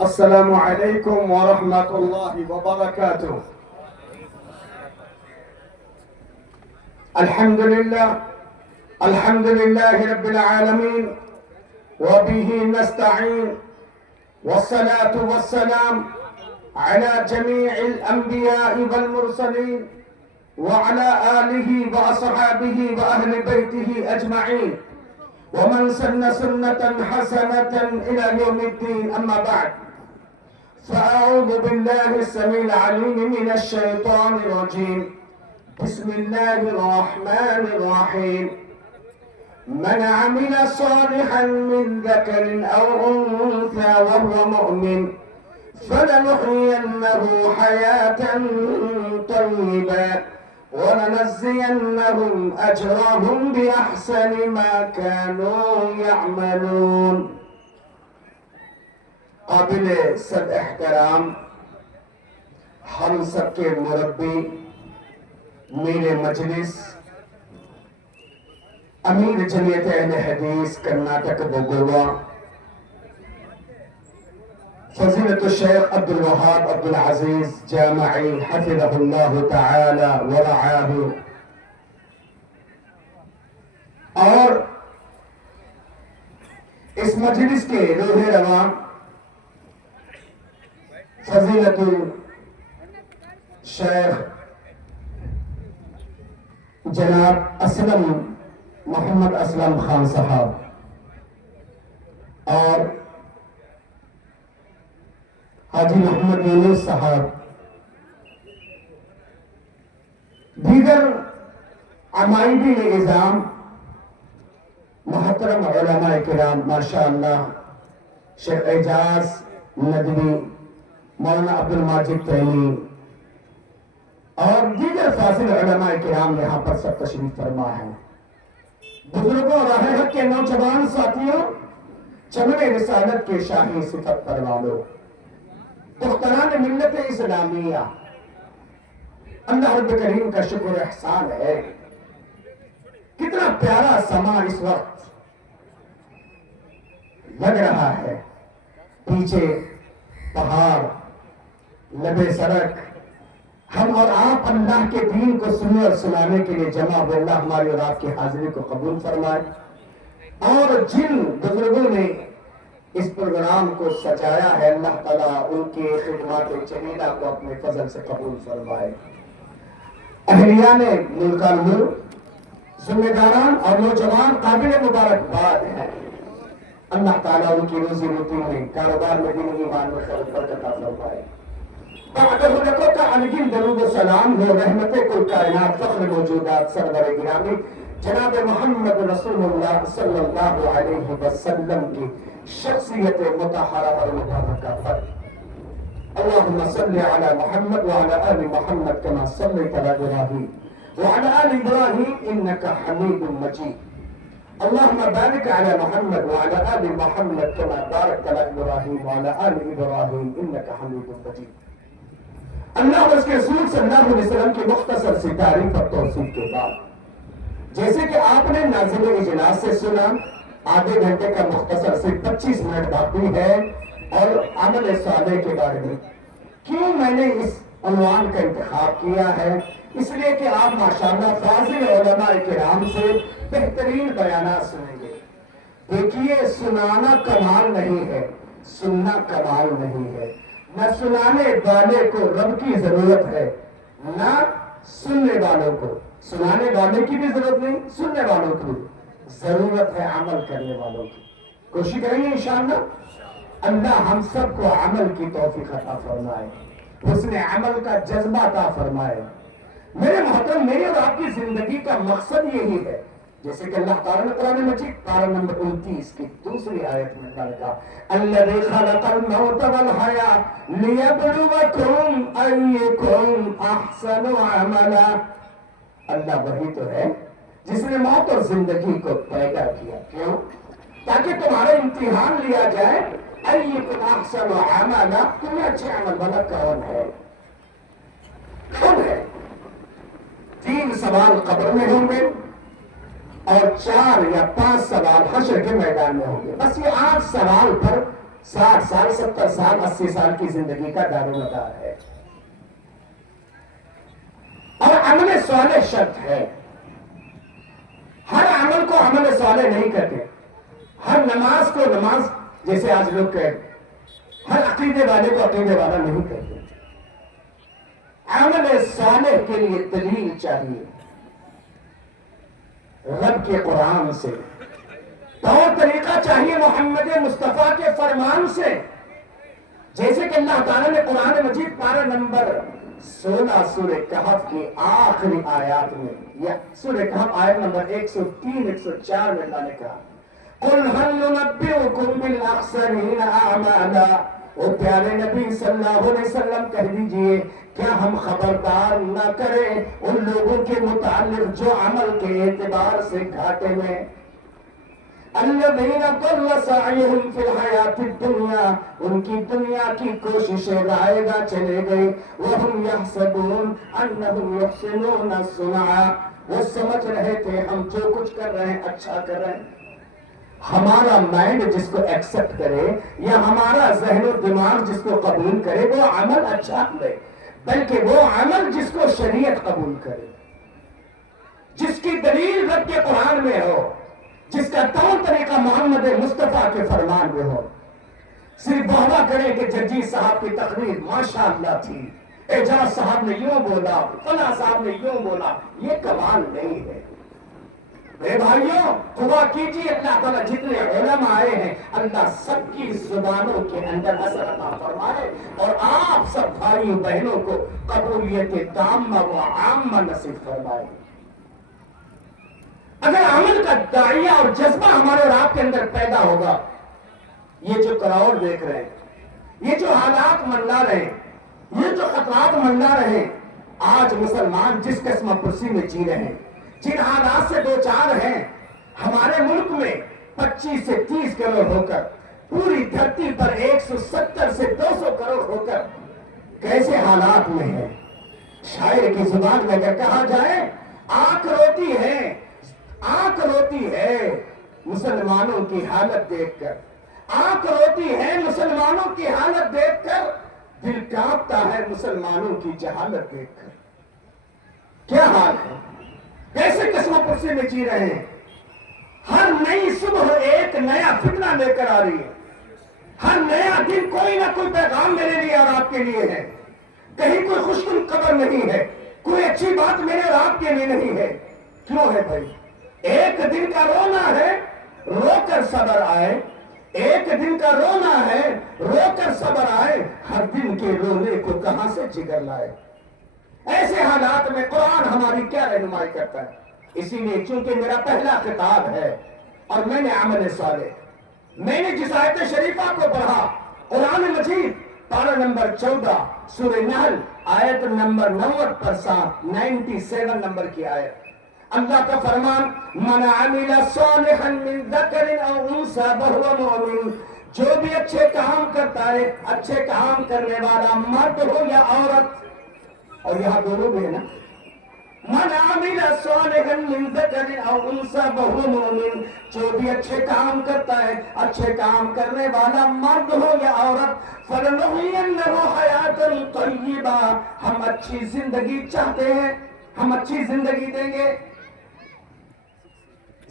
السلام علیکم ورحمۃ اللہ وبرکاتہ. الحمد للہ رب العالمین وبه نستعین والصلاة والسلام على جميع الأنبياء والمرسلين وعلى آله وأصحابه وأهل بيته أجمعين ومن سن سنة حسنة إلى يوم الدين. أما بعد فأعوذ بالله السميع العليم من الشيطان الرجيم. بسم الله الرحمن الرحيم. من عمل صالحا من ذكر أو أنثى وهو مؤمن فلنحيينه حياة طيبة ولنجزينهم أجرهم بأحسن ما كانوا يعملون. قابل صد احترام ہم سب کے مربی میرے مجلس امیر جمعیت اہل حدیث کرناٹک بوگوا فضیلت الشیخ عبد الوہاب عبد العزیز جامعی حفظہ اللہ تعالی ورعاہ، اور اس مجلس کے روح رواں فضیلت الشیخ جناب اسلم محمد اسلم خان صاحب، اور حاجی محمد یونس صاحب، دیگر عمائدی نظام، محترم علماء کرام، ماشاءاللہ شیخ اعجاز ندوی، مولانا عبد الماجد تیمی اور دیگر فاضل علماء کرام یہاں پر سب تشریف فرما ہے. بزرگوں اور راہ حق کے نوجوان ساتھیوں، چمن رسالت کے شاہی صفت پروانوں، دختران ملت اسلامیہ، اللہ رب کریم کا شکر احسان ہے. کتنا پیارا سما اس وقت لگ رہا ہے. پیچھے پہاڑ، لبے سڑک، ہم اور آپ اللہ کے دین کو سننے اور سنانے کے لیے جمع ہوئے. اللہ ہماری اور آپ کی حاضری کو قبول فرمائے، اور جن بزرگوں نے اس پروگرام کو سجایا ہے اللہ تعالیٰ ان کی خدمات جمیلہ کو اپنے فضل سے قبول فرمائے. اہلیان ملکان ملک، ذمہ داران اور نوجوان قابل مبارکباد ہیں. اللہ تعالیٰ ان کی روزی روٹی میں، کاروبار میں، دین و ایمان میں خیر برکت عطا فرمائے. بعد لکو تعلیم درود و سلام ہو رحمت کل کائنات فخر موجودات سرور گرامی جناب محمد رسول اللہ صلی اللہ علیہ وسلم کی شخصیت مطہرہ اور مبارکہ پر. اللہم صلی علی محمد وعلی آل محمد کما صلیت علی ابراہیم وعلی آل ابراہیم انکا حمید مجید. اللہم بارک علی محمد وعلی آل محمد کما بارکت علی ابراہیم وعلی آل ابراہیم انکا حمید مجید. اللہ اور اس کے رسول صلی اللہ علیہ وسلم کی مختصر سی تعریف اور توصیف کے بعد، جیسے کہ آپ نے ناظم اجلاس سے سنا، آدھے گھنٹے کا مختصر سے 25 منٹ باقی ہے. اور عمل صالح کے بارے میں کیوں میں نے اس عنوان کا انتخاب کیا ہے؟ اس لیے کہ آپ ماشاءاللہ فاضل علماء کرام سے بہترین بیانات سنیں گے. دیکھیے، سنانا کمال نہیں ہے، سننا کمال نہیں ہے. نہ سنانے والے کو رب کی ضرورت ہے، نہ سننے والوں کو. سنانے والے کی بھی ضرورت نہیں، سننے والوں کی ضرورت ہے، عمل کرنے والوں کی. کوشش کریں گے انشاءاللہ. اللہ ہم سب کو عمل کی توفیق عطا فرمائے، حسن عمل کا جذبہ عطا فرمائے. میرے محترم، میری اور آپ کی زندگی کا مقصد یہی ہے، جیسے کہ اللہ تعالیٰ نے قرآن مجید پارہ نمبر 29 کی دوسری آیت میں کہا الذی خلق الموت والحیاۃ لیبلوکم ایکم احسن عملا. اللہ وہی تو ہے جس نے موت اور زندگی کو پیدا کیا. کیوں؟ تاکہ تمہارا امتحان لیا جائے. ایکم احسن عملا، تمہیں اچھے عمل والا کون ہے؟ کون ہے؟ سوال قبر میں ہوں گے اور 4 یا 5 سوال حشر کے میدان میں ہوں گے. بس یہ 8 سوال پر 60 سال 70 سال 80 سال کی زندگی کا دار و مدار ہے. اور عمل صالح شرط ہے. ہر عمل کو عمل صالح نہیں کہتے. ہر نماز کو نماز جیسے آج لوگ کہتے, ہر عقیدے والے کو عقیدے والا نہیں کہتے. عمل صالح کے لیے دلیل چاہیے رب کے قرآن سے, طور طریقہ چاہیے محمد مصطفیٰ کے فرمان سے. جیسے کہ اللہ تعالیٰ نے قرآن مجید پارہ نمبر 16 سورہ کہف کی آخری آیات میں, یا سورہ کہف آیت نمبر 103 104 میں اللہ نے کہا قُلْ هَلْ نُنَبِّئُكُمْ بِالْأَخْسَرِينَ أَعْمَالًا. او پیارے نبی صلی اللہ علیہ وسلم کہہ دیجئے کیا ہم خبردار نہ کریں ان لوگوں کے متعلق جو عمل کے اعتبار سے گھاٹے میں, الذین ضل سعیہم فی الحیات الدنیا, ان کی دنیا کی کوششیں رائے گا چلے گئے, وہم یحسبون انہم یحسنون صنعا, وہ سمجھ رہے تھے ہم جو کچھ کر رہے ہیں اچھا کر رہے ہیں. ہمارا مائنڈ جس کو ایکسپٹ کرے یا ہمارا ذہن و دماغ جس کو قبول کرے وہ عمل اچھا کرے, بلکہ وہ عمل جس کو شریعت قبول کرے, جس کی دلیل رب کے قرآن میں ہو, جس کا طور طریقہ محمد مصطفیٰ کے فرمان میں ہو. صرف بہوا کرے کہ ججی صاحب کی تقریر ماشاءاللہ تھی, اعجاز صاحب نے یوں بولا, فلاں صاحب نے یوں بولا, یہ کمال نہیں ہے. اے بھائیوں دعا کیجیے اللہ تعالیٰ جتنے علماء آئے ہیں اللہ سب کی زبانوں کے اندر اثر عطا فرمائے اور آپ سب بھائیوں بہنوں کو قبولیت تامہ و عامہ نصیب فرمائے. اگر عمل کا داعیہ اور جذبہ ہمارے اور آپ کے اندر پیدا ہوگا, یہ جو کراؤڈ دیکھ رہے ہیں, یہ جو حالات منڈلا رہے ہیں, یہ جو خطرات منڈلا رہے ہیں, آج مسلمان جس قسم پرسی میں جی رہے ہیں, جن حالات سے دو چار ہیں, ہمارے ملک میں 25 سے 30 کروڑ ہو کر پوری دھرتی پر 170 سے 200 کروڑ ہو کر کیسے حالات میں ہیں. شاعر کی زبان میں اگر کہا جائے آنکھ روتی ہے, آنکھ روتی ہے مسلمانوں کی حالت دیکھ کر, آنکھ روتی ہے مسلمانوں کی حالت دیکھ کر, دل کانپتا ہے مسلمانوں کی جہالت دیکھ کر. کیا حال ہے, کیسے قسم پرسی میں جی رہے ہیں. ہر نئی صبح ایک نیا فتنہ لے کر آ رہی ہے, ہر نیا دن کوئی نہ کوئی پیغام میرے لیے اور آپ کے لیے ہے. کہیں کوئی خوشگوار خبر نہیں ہے, کوئی اچھی بات میرے اور آپ کے لیے نہیں ہے. کیوں ہے بھائی؟ ایک دن کا رونا ہے, رو کر صبر آئے. ایک دن کا رونا ہے, رو کر صبر آئے. ہر دن کے رونے کو کہاں سے جگر لائے. ایسے حالات میں قرآن ہماری کیا رہنمائی کرتا ہے. اسی لیے چونکہ میرا پہلا خطاب ہے اور میں نے عمل صالح, میں نے جس آیت شریفہ کو پڑھا قرآن مجید پارہ نمبر 14 سورہ نحل آیت نمبر 90 پر 97 نمبر کی آیت, اللہ کا فرمان من عمل صالحا من ذکر او انثى وهو مؤمن, جو بھی اچھے کام کرتا ہے, اچھے کام کرنے والا مرد ہو یا عورت, اور یہاں دونوں بھی ہے نا, من عمل صالحا من ذکر او انثى وهو مؤمن, جو بھی اچھے کام کرتا ہے, اچھے کام کرنے والا مرد ہو یا عورت, فلنحيينه حیاتا طیبہ, ہم اچھی زندگی چاہتے ہیں, ہم اچھی زندگی دیں گے.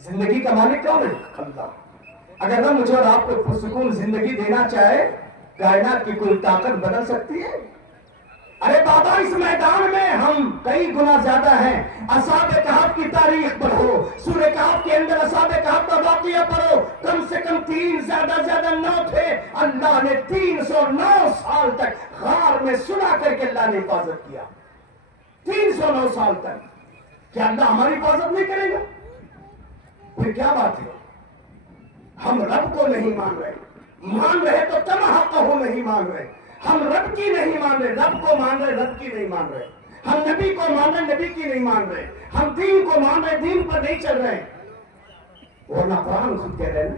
زندگی کا مالک کون ہے؟ اللہ. اگر ہم مجھے اور آپ کو پرسکون زندگی دینا چاہے, کائنات کی کوئی طاقت بدل سکتی ہے؟ ارے بابا اس میدان میں ہم کئی گنا زیادہ ہیں. اصحاب کہف کی تاریخ پڑھو, سورہ کہف کے اندر اصحاب کہف کا واقعہ پڑھو, کم سے کم 3 زیادہ 9 تھے. اللہ نے 309 سال تک غار میں سنا کر کے اللہ نے حفاظت کیا. 309 سال تک. کیا اللہ ہماری حفاظت نہیں کرے گا؟ پھر کیا بات ہے؟ ہم رب کو نہیں مان رہے, مان رہے تو کم حق ہو نہیں مان رہے. ہم رب کی نہیں مان رہے, رب کو مان رہے, رب کی نہیں مان رہے. ہم نبی کو مان رہے, نبی کی نہیں مان رہے. ہم دین کو مان رہے, دین پر نہیں چل رہے. ورنہ قرآن خود کہہ رہے ہیں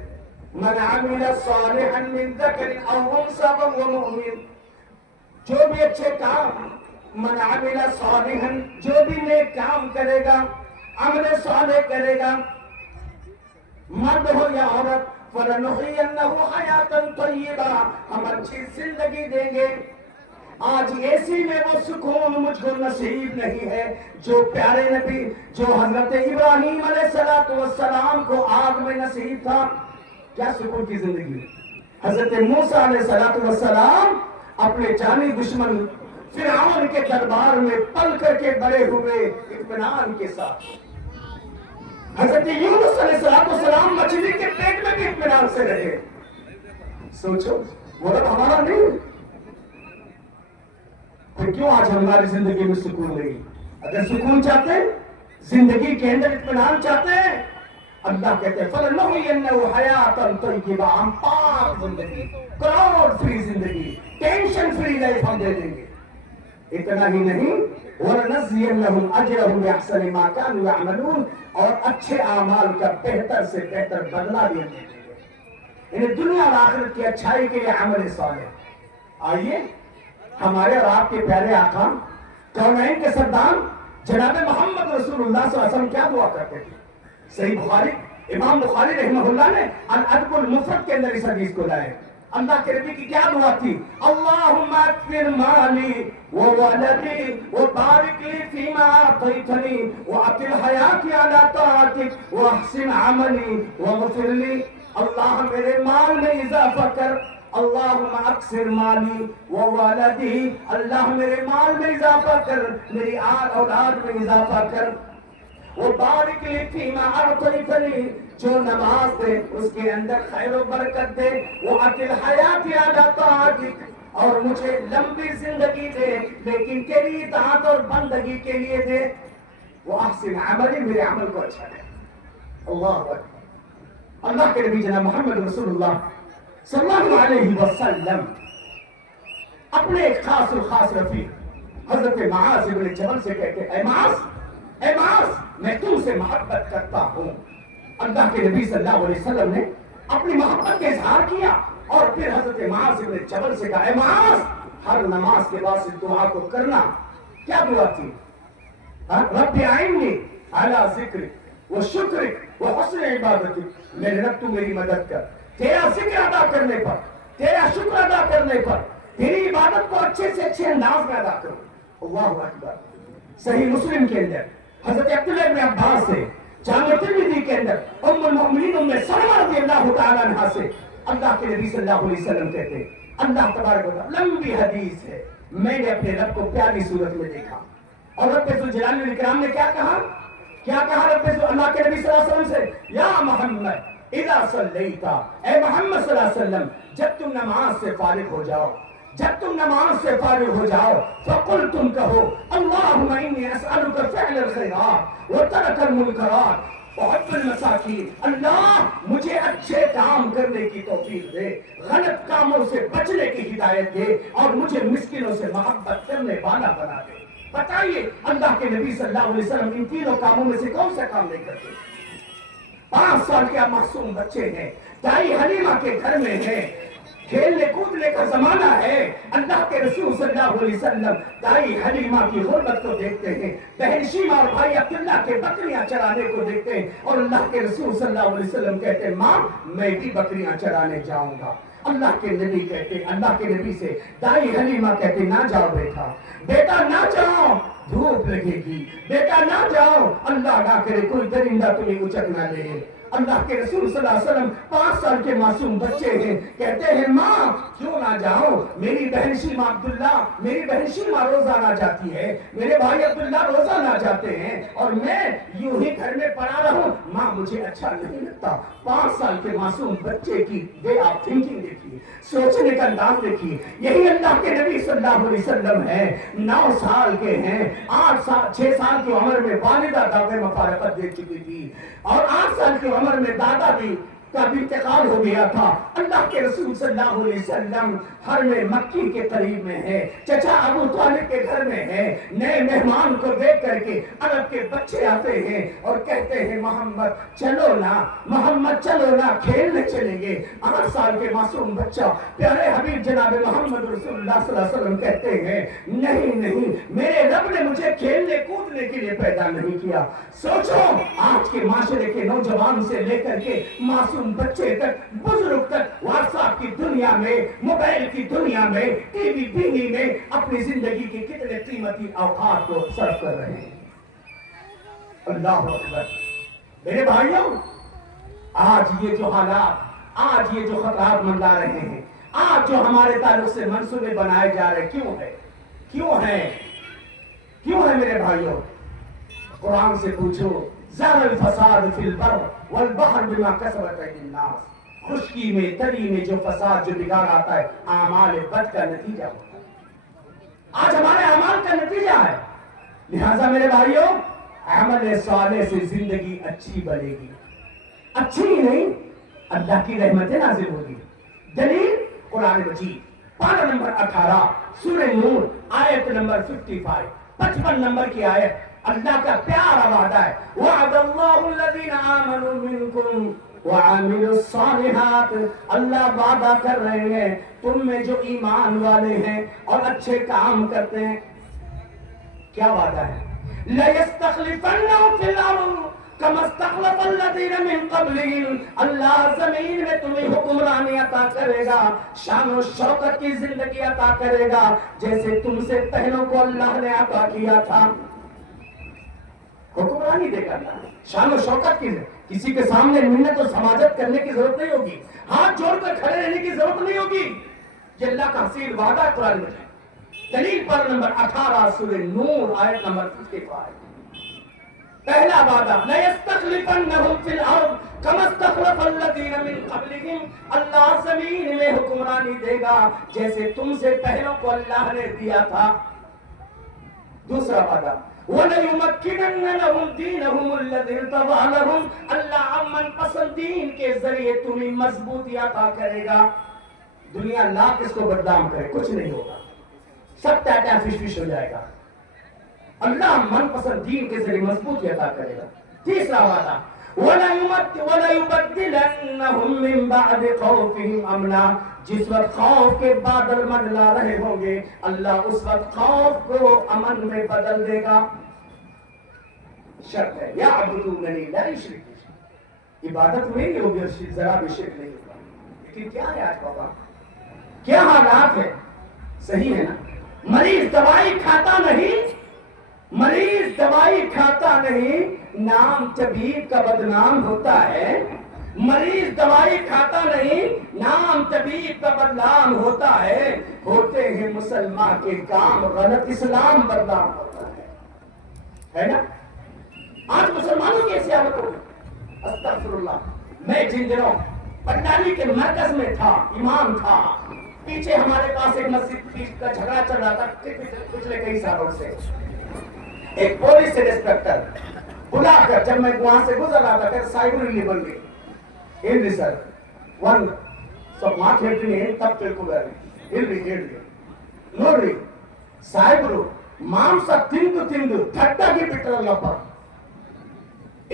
من عمل صالحا من ذکر او انثى وهو مؤمن, جو بھی اچھے کام من عمل صالحا، جو بھی نیک کام کرے گا، عمل صالح کرے گا، مرد ہو یا عورت، فَلَنُحْيِيَنَّهُ حَيَاةً طَيِّبَةً، ہم اچھی زندگی دیں گے۔ آج اسی میں وہ سکون مجھ کو نصیب نہیں ہے جو پیارے نبی، جو حضرت ابراہیم علیہ السلام کو آگ میں نصیب تھا۔ کیا سکون کی زندگی! حضرت موسیٰ علیہ السلام اپنے جانی دشمن فرعون کے دربار میں پل کر کے بڑے ہوئے اطمینان کے ساتھ۔ حضرت یونس علیہ السلام مچھلی کے پیٹ میں بھی اطمینان سے رہے۔ سوچو، وہ رب ہمارا نہیں، پھر کیوں آج ہماری زندگی میں سکون نہیں؟ اگر سکون چاہتے ہیں، زندگی کے اندر اطمینان چاہتے ہیں، اللہ کہتے ہیں فَلَنُحْيِيَنَّهُ حَيَاةً طَيِّبَةً، ہم پاک زندگی، کراؤڈ فری زندگی، ٹینشن فری لائف ہم دے دیں گے۔ اتنا ہی نہیں، وَلَنَجْزِيَنَّهُمْ أَجْرَهُمْ بِأَحْسَنِ مَا كَانُوا يَعْمَلُونَ، اور اچھے اعمال کا بہتر سے بہتر بدلہ بھی دیں گے، یعنی دنیا اور آخرت کی اچھائی کے لیے عمل صالح۔ آئیے ہمارے اور آپ کے پیارے آقا، کونین کے سردار جناب محمد رسول اللہ صلی اللہ علیہ وسلم کیا دعا کرتے تھے؟ صحیح بخاری، امام بخاری رحمہ اللہ نے الادب المفرد کے اندر اس حدیث کو لائے۔ اللہ کے نبی کی کیا دعا تھی؟ اللہم اکثر مالی وولدی وبارک لی فیما اعطیتنی واطل حیاتی علی طاعتک واحسن عملی واغفر لی۔ اللہ میرے مال میں اضافہ کر، اللہم اکثر مالی وولدی، اللہ میرے مال میں اضافہ کر، میری اولاد میں اضافہ کر، وبارک لی فیما اعطیتنی، جو نماز دے اس کے اندر خیر و برکت دے، وَأَطِلْ حَيَاتِ عَلَىٰ طَاعَتِكَ، اور مجھے لمبی زندگی دے لیکن تیری اطاعت اور بندگی کے لیے دے، وَأَحْسِنْ عَمَلِي، میرے عمل کو اچھا دے۔ اللہ اکبر! اللہ کے نبی جناب محمد رسول اللہ صلی اللہ علیہ وسلم اپنے ایک خاص الخاص رفیق حضرت معاذ بن جبل سے کہتے، اے معاذ، میں تم سے محبت کرتا ہوں۔ اللہ کے نبی صلی اللہ علیہ وسلم نے اپنی محبت کا اظہار کیا اور پھر حضرت معاذ بن جبل سے کہا، اے معاذ، ہر نماز کے بعد اس دعا کو کرنا۔ کیا دعا تھی؟ رب اعنی علی ذکرک و شکرک و حسن عبادتک، میرے رب تو میری مدد کر، تیرا ذکر ادا کرنے پر، تیرا شکر ادا کرنے پر، تیری عبادت کو اچھے سے اچھے انداز میں ادا کروں۔ اللہ اکبر! صحیح مسلم کے اندر حضرت عبداللہ بن عباس سے، جامع ترمذی کے اندر ام المؤمنین ام سلمہ رضی اللہ تعالیٰ عنہا سے اللہ کے نبی صلی اللہ علیہ وسلم کہتے ہیں، اللہ تبارک و تعالیٰ، لمبی حدیث ہے، میں نے اپنے رب کو پیاری صورت میں دیکھا، اور رب ذوالجلال والاکرام نے کیا کہا اللہ کے نبی صلی اللہ علیہ وسلم سے، یا محمد اذا صلیت، اے محمد صلی اللہ علیہ وسلم، جب تم نماز سے فارغ ہو جاؤ، فقل، تم کہو، اللہم انی اسألک فعل الخیرات وترک المنکرات وحب المساکین، اللہ مجھے اچھے کام کرنے کی توفیق دے، غلط کاموں سے بچنے کی ہدایت دے، اور مجھے مسکینوں سے محبت کرنے والا بنا دے۔ بتائیے اللہ کے نبی صلی اللہ علیہ وسلم ان تینوں کاموں میں سے کون سا کام نہیں کرتے؟ 5 سال کے معصوم بچے ہیں، دائی حلیمہ کے گھر میں ہیں، کھیلنے کودنے کا زمانہ ہے، اللہ کے رسول صلی اللہ علیہ وسلم دائی حلیمہ کی غربت کو دیکھتے ہیں، بہن شیمہ اور بھائی عبداللہ کے بکریاں چرانے کو دیکھتے ہیں، اور اللہ کے رسول صلی اللہ علیہ وسلم کہتے ہیں، ماں میں بھی بکریاں چرانے جاؤں گا۔ اللہ کے نبی کہتے، اللہ کے نبی سے دائی حلیمہ کہتے، نہ جاؤ بیٹا نہ جاؤ، دھوپ لگے گی، بیٹا نہ جاؤ، اللہ نہ کرے کوئی درندہ تمہیں اچک نہ لے۔ اللہ کے رسول صلی اللہ علیہ وسلم 5 سال کے معصوم بچے ہیں، کہتے ہیں، ماں کیوں نہ جاؤ، میری بہن شیمہ روزہ نہ جاتی ہے، میرے بھائی عبداللہ روزہ نہ جاتے ہیں، اور میں یوں ہی گھر میں پڑا رہوں، ماں مجھے اچھا نہیں لگتا۔ 5 سال کے معصوم بچے کی وے آف تھنکنگ دیکھیے، سوچنے کا انداز دیکھیے۔ یہی اللہ کے نبی صلی اللہ علیہ وسلم ہے، 9 سال کے ہیں، 6 سال کی عمر میں والدہ داغ مفارقت دے چکی تھی، اور 8 سال کی عمر میں دادا بھی کا بھی انتقال ہو گیا تھا۔ اللہ کے رسول صلی اللہ علیہ وسلم حرم مکی کے قریب میں ہے، چچا ابو طالب کے گھر میں ہے۔ نئے مہمان کو دیکھ کر کے عرب کے بچے آتے ہیں اور کہتے ہیں محمد چلو نا، محمد چلو نا، کھیلنے چلیں گے۔ 8 سال کے معصوم بچہ پیارے حبیب جناب محمد رسول اللہ صلی اللہ علیہ وسلم کہتے ہیں نہیں نہیں، میرے رب نے مجھے کھیلنے کودنے کے لیے پیدا نہیں کیا۔ سوچو آج کے معاشرے کے نوجوان سے لے کر کے معصوم بچے تک، بزرگ تک، واٹس ایپ کی دنیا میں، موبائل کی دنیا میں، ٹی وی بینی میں اپنی زندگی کے کتنے قیمتی اوقات کو صرف کر رہے ہیں۔ اللہ اکبر۔ میرے بھائیوں، آج یہ جو حالات، آج یہ جو خطرات منڈا رہے ہیں، آج جو ہمارے تعلق سے منصوبے بنائے جا رہے، کیوں ہے؟ کیوں ہے؟ کیوں ہے میرے بھائیوں؟ قرآن سے پوچھو، ظہر الفساد فی البر والبحر بما کسبت ایدی الناس۔ خشکی میں، تری میں جو فساد، جو بگاڑ آتا ہے، اعمال بد کا نتیجہ ہوتا ہے۔ آج ہمارے اعمال کا نتیجہ ہے۔ لہٰذا میرے بھائیوں، عمل صالح سے زندگی اچھی بنے گی، اچھی ہی نہیں اللہ کی رحمتیں نازل ہوگی۔ دلیل قرآن مجید پارہ نمبر 18 سورہ نور آیت نمبر 55، 55 نمبر کی آیت، اللہ کا پیارا وعدہ ہے، وعد اللہ الذین آمنوا منکم وعملوا الصالحات۔ اللہ وعدہ کر رہے ہیں تم میں جو ایمان والے ہیں اور اچھے کام کرتے ہیں۔ کیا وعدہ ہے؟ لَيَسْتَخْلِفَنَّهُمْ فِي الْأَرْضِ كَمَا اسْتَخْلَفَ الَّذِينَ مِن قَبْلِهِمْ۔ اللہ زمین میں تمہیں حکمرانی عطا کرے گا، شان و شوکت کی زندگی عطا کرے گا، جیسے تم سے پہلوں کو اللہ نے عطا کیا تھا۔ حکمرانی دے گا اللہ، شان و شوکت کی، کسی کے سامنے منت و سماجت کرنے کی ضرورت نہیں ہوگی، ہاتھ جوڑ کر کھڑے رہنے کی ضرورت نہیں ہوگی۔ یہ اللہ کا حسین وعدہ ہے قرآن میں۔ دلیل پر نمبر 18 سورہ نور آیت نمبر 55۔ پہلا وعدہ، لَيَسْتَخْلِفَنَّهُمْ فِي الْأَرْضِ كَمَا اسْتَخْلَفَ الَّذِينَ مِن قَبْلِهِمْ۔ اللہ زمین میں حکمرانی دے گا جیسے تم سے پہلوں کو اللہ نے دیا تھا۔ دوسرا وعدہ، وَلَيُمَكِّنَنَّ لَهُمْ دِينَهُمُ الَّذِي ارْتَضَىٰ لَهُمْ۔ اللہ امن پسند دین کے ذریعے تمہیں مضبوطی عطا کرے گا۔ دنیا لاکھ اس کو بدنام کرے، کچھ نہیں ہوگا، سب ٹاٹا فش فش ہو جائے گا۔ اللہ من پسند دین کے ذریعے مضبوطی عطا کرے گا۔ تیسرا وعدہ، وَلَيُبَدِّلَنَّهُم مِّن بَعْدِ خَوْفِهِمْ أَمْنًا۔ جس وقت خوف کے بادل منڈلا رہے ہوں گے، اللہ اس وقت خوف کو امن میں بدل دے گا۔ شرط ہے، یعبدوننی لا یشرکون۔ عبادت میں نہیں ہوگی اور ذرا بھی شرک نہیں ہوگا۔ لیکن کیا ہے آج بابا، کیا حالات ہے؟ صحیح ہے نا؟ مریض دوائی کھاتا نہیں، مریض دوائی کھاتا نہیں، نام طبیب کا بدنام ہوتا ہے۔ مریض دوائی کھاتا نہیں، نام طبیب کا بدنام ہوتا ہے۔ ہوتے ہیں مسلمان کے کام غلط، اسلام بدنام ہوتا ہے نا؟ آج مسلمانوں کی ایسی حالت ہوگی، استغفر اللہ۔ میں جن دنوں پٹنالی کے مرکز میں تھا، امام تھا، پیچھے ہمارے پاس ایک مسجد کا جھگڑا چل رہا تھا پچھلے کئی سالوں سے۔ ایک پولیس انسپیکٹر بلا کر جب میں وہاں سے گزر رہا تھا کہ سائبر لیبل میں ಹೇಳಿ ಸರ್ ಒಂದು ಸ್ವಲ್ಪ ಮಾತು ಹೇಳ್ತೀನಿ, ತಪ್ಪು ತಿಳ್ಕೊಬೇಡಿ, ಹೇಳ್ರಿ ನೋಡ್ರಿ ಸಾಹೇಬರು ಮಾಂಸ ತಿಂದು ತಿಂದು ದಡ್ಡಾಗಿ ಬಿಟ್ಟರಲ್ಲಪ್ಪ।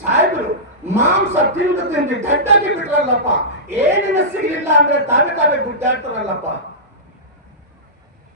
ಸಾಹೇಬರು ಮಾಂಸ ತಿಂದು ತಿಂದು ದಡ್ಡಾಗಿ ಬಿಟ್ಟರಲ್ಲಪ್ಪ, ಏನಿನ ಸಿಗಲಿಲ್ಲ ಅಂದ್ರೆ ತಾವೇ ತಾವೇ ಗುಡ್ಡಾಡ್ತಾರಲ್ಲಪ್ಪ।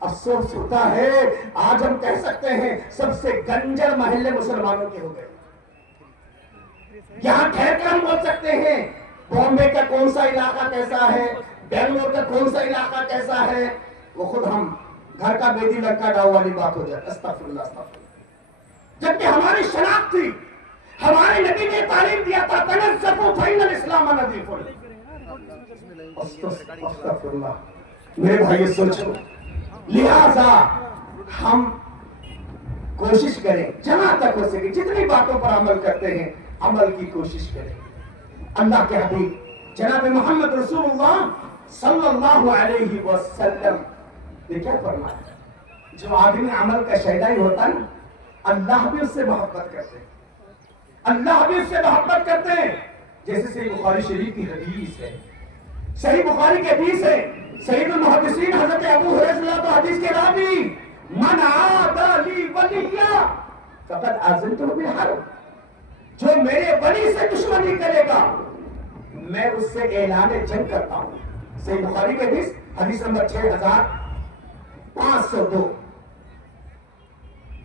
افسوس ہوتا ہے آج ہم کہہ سکتے ہیں سب سے گنجر محلے مسلمانوں کے ہو گئے. یہاں ٹھہر کر ہم بول سکتے ہیں بامبے کا کون سا علاقہ کیسا ہے, بنگلور کا کون سا علاقہ کیسا ہے, وہ خود ہم گھر کا بیدی لڑکا ڈاؤ والی بات ہو جائے. استغفر اللہ استغفر اللہ. جبکہ ہماری شناخت تھی, ہمارے نبی نے تعلیم دیا تھا تنزفوا فإن الاسلام نظیف. استغفر اللہ. میرے بھائی سوچو, لہذا ہم کوشش کریں جہاں تک ہو سکے جتنی باتوں پر عمل کرتے ہیں عمل کی کوشش کریں. اللہ کے حبیب جناب محمد رسول اللہ صلی اللہ علیہ وسلم نے کیا فرمایا, جو آدمی عمل کا شہدائی ہوتا ہے اللہ بھی اس سے محبت کرتے ہیں, اللہ بھی اس سے محبت کرتے ہیں. جیسے صحیح بخاری شریف کی حدیث ہے, صحیح بخاری کی حدیث ہے, سید المحدثین حضرت ابو ہریرہ تو حدیث کے راوی, من عادى لي وليا فقد آذنته بالحرب. جو میرے ولی سے دشمنی کرے گا میں اس سے اعلان جنگ کرتا ہوں. صحیح بخاری کی حدیث, حدیث نمبر 6502.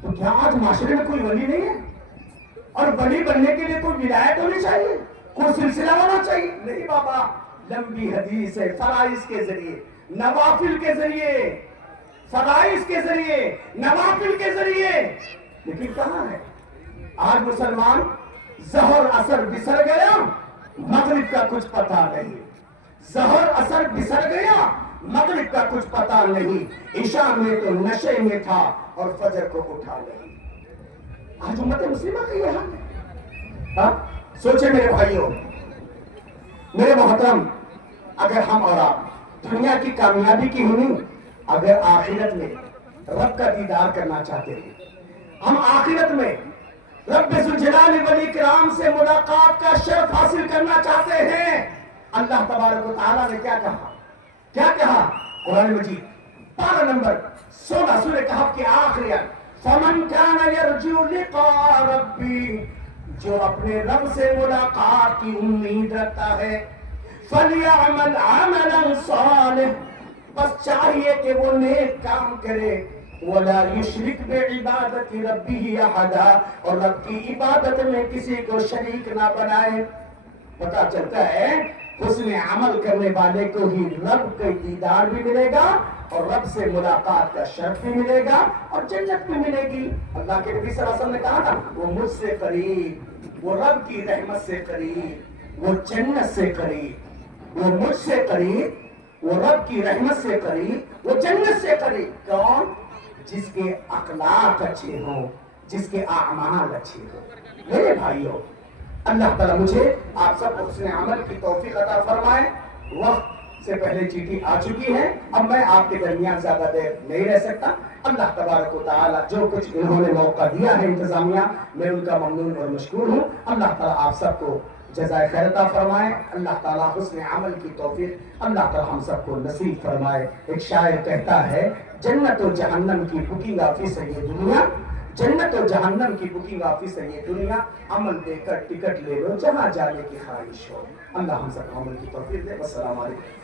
تو کیا آج معاشرے میں کوئی ولی نہیں ہے؟ اور ولی بننے کے لیے کوئی ولایت ہونی چاہیے, کوئی سلسلہ ہونا چاہیے؟ نہیں بابا, لمبی حدیث ہے, فرائض کے ذریعے, نوافل کے ذریعے, فرائض کے ذریعے, نوافل کے ذریعے. لیکن کہاں ہے آج مسلمان؟ ظہر اثر بسر گیا, مغرب کا کچھ پتہ نہیں. ظہر اثر بسر گیا, مغرب کا کچھ پتہ نہیں. عشاء میں تو نشے میں تھا اور فجر کو اٹھا نہیں. آج امت مسلمہ کا یہ حال ہے. سوچے میرے بھائیوں, میرے محترم, اگر ہم اور آپ دنیا کی کامیابی کی ہی نہیں, اگر آخرت میں رب کا دیدار کرنا چاہتے ہیں, ہم آخرت میں رب ذوالجلال والاکرام سے ملاقات کا شرف حاصل کرنا چاہتے ہیں, اللہ تبارک و تعالیٰ نے کیا کہا, کیا کہا؟ قرآن مجید پارہ نمبر 16 سورہ کہف کی آخری آیت, فمن کان یرجو لقاء ربی, جو اپنے رب سے ملاقات کی امید رکھتا ہے, فلیعمل عملا صالح, بس چاہیے کہ وہ نیک کام کرے, ولا یشرک بعبادت ربہ احدا, اور رب کی عبادت میں کسی کو شریک نہ بنائے. پتہ چلتا ہے حسن عمل کرنے والے کو ہی رب کا دیدار بھی ملے گا اور رب سے ملاقات کا شرف بھی ملے گا اور جنت بھی ملے گی. اللہ کے نبی صلی اللہ علیہ وسلم نے کہا نا, وہ مجھ سے قریب, وہ رب کی رحمت سے قریب, وہ جنت سے قریب, وہ مجھ سے قریب, وہ رب کی رحمت سے قریب, وہ جنت سے قریب. کون؟ جس کے اخلاق اچھے ہوں, جس کے اعمال اچھے ہوں. میرے بھائیوں, اللہ تعالیٰ مجھے آپ سب کو حسن عمل کی توفیق عطا فرمائے. وقت سے پہلے چیٹی آ چکی ہے, اب میں آپ کے درمیان زیادہ دیر نہیں رہ سکتا. اللہ تبارک و تعالیٰ جو کچھ انہوں نے موقع دیا ہے انتظامیہ, میں ان کا ممنون اور مشکور ہوں. اللہ تعالیٰ آپ سب کو جزائے خیر عطا فرمائے. اللہ تعالیٰ حسن عمل کی توفیق اللہ تعالیٰ ہم سب کو نصیب فرمائے. ایک شاعر کہتا ہے, جنت و جہنم کی بکنگ آفس ہے یہ دنیا, جنت و جہنم کی بکنگ آفس ہے یہ دنیا, عمل دے کر ٹکٹ لے لو جہاں جانے کی خواہش ہو. اللہ ہم سب کو عمل کی توفیق دے. السلام علیکم.